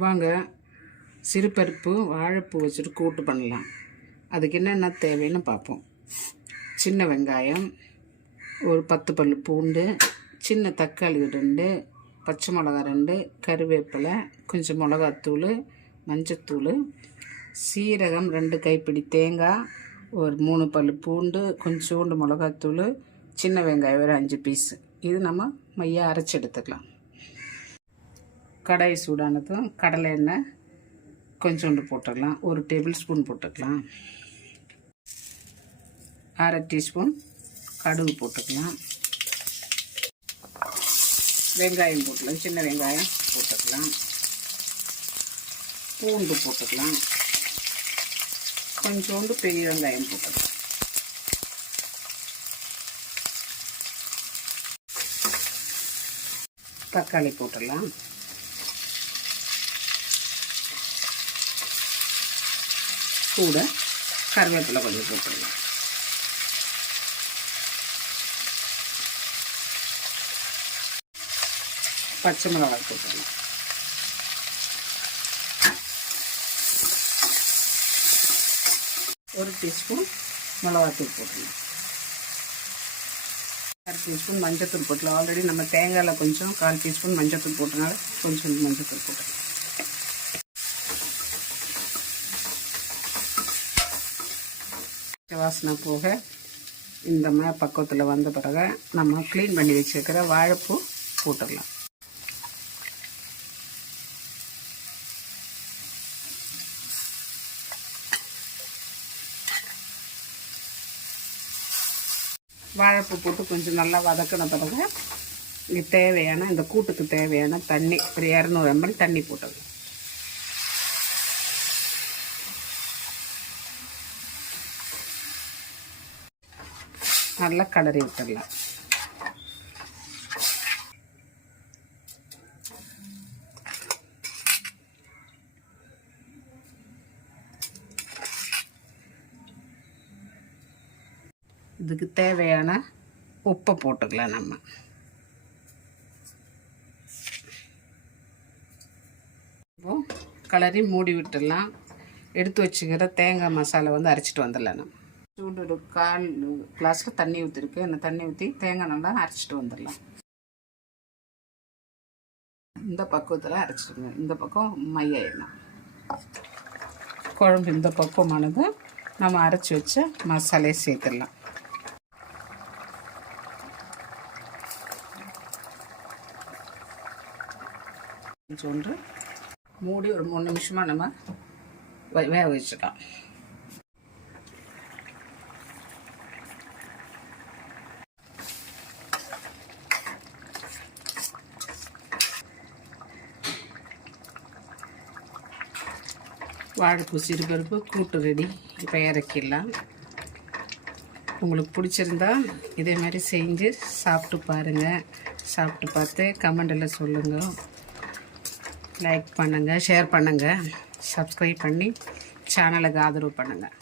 வாங்க. சிறுபருப்பு வாழைப்பூ வச்சுட்டு கூட்டு பண்ணலாம். அதுக்கு என்னென்ன தேவைன்னு பார்ப்போம். சின்ன வெங்காயம் ஒரு பத்து பல் பூண்டு சின்ன தக்காளி ரெண்டு பச்சை மிளகா ரெண்டு கருவேப்பிலை கொஞ்சம் மிளகாத்தூள் மஞ்சத்தூள் சீரகம் ரெண்டு கைப்பிடி தேங்காய் ஒரு மூணு பல் பூண்டு கொஞ்சோண்டு மிளகாத்தூள் சின்ன வெங்காயம் ஒரு அஞ்சு பீஸு இது நம்ம மையாக அரைச்சி எடுத்துக்கலாம். கடாய் சூடானதும் கடலை எண்ணெய் கொஞ்சோண்டு போட்டுடலாம். ஒரு டேபிள் ஸ்பூன் போட்டுக்கலாம். அரை டீஸ்பூன் கடுகு போட்டுக்கலாம். வெங்காயம் போட்டுக்கலாம். சின்ன வெங்காயம் போட்டுக்கலாம். பூண்டு போட்டுக்கலாம். கொஞ்சோண்டு பெரிய வெங்காயம் போட்டுக்கலாம். தக்காளி போட்டுடலாம். கூட கருவேப்பிலை கொஞ்சம் போட்டுடலாம் பச்சை மிளகாய் போட்டுடலாம் ஒரு டீஸ்பூன் மிளகாத்தூள் போட்டுடலாம் அரை டீஸ்பூன் மஞ்சத்தூள் போட்டுக்கலாம். ஆல்ரெடி நம்ம தேங்காயில் கொஞ்சம் கால் டீஸ்பூன் மஞ்சத்தூள் போட்டனால கொஞ்சம் மஞ்சத்தூள் போட்டுக்கலாம். வாசனை போக இந்த மாதிரி பக்கத்தில் வந்த பிறகு நம்ம க்ளீன் பண்ணி வச்சுருக்கிற வாழைப்பூ போட்டுடலாம். வாழைப்பூ போட்டு கொஞ்சம் நல்லா வதக்கின பிறகு தேவையான இந்த கூட்டுக்கு தேவையான தண்ணி ஒரு இரநூறு எம்எல் தண்ணி போட்டுடலாம். நல்லா கலரி விட்டுடலாம் இதுக்கு தேவையான உப்பை போட்டுக்கலாம் நம்ம. இப்போ கலரி மூடி விட்டுடலாம். எடுத்து வச்சுக்கிற தேங்காய் மசாலா வந்து அரைச்சிட்டு வந்துடலாம் நம்ம. சூடு ஒரு கால் கிளாஸில் தண்ணி ஊற்றிருக்கு அந்த தண்ணி ஊற்றி தேங்காய் நல்லா அரைச்சிட்டு வந்துடலாம். இந்த பக்குவத்தில் அரைச்சிடுங்க இந்த பக்கம் மையம் குழம்பு இந்த பக்குவமானது. நம்ம அரைச்சி வச்ச மசாலையை சேர்த்துடலாம். கொஞ்சோண்டு மூடி ஒரு மூணு நிமிஷமாக நம்ம வேக வச்சுக்கலாம். வாழைப்பூ சிறுபருப்பு கூட்டு ரெடி. இப்போ இறக்கிடலாம். உங்களுக்கு பிடிச்சிருந்தா இதே மாதிரி செஞ்சு சாப்பிட்டு பாருங்கள் சாப்பிட்டு பார்த்து கமெண்டில் சொல்லுங்கள் லைக் பண்ணுங்கள் ஷேர் பண்ணுங்கள் சப்ஸ்கிரைப் பண்ணி சேனலுக்கு ஆதரவு பண்ணுங்கள்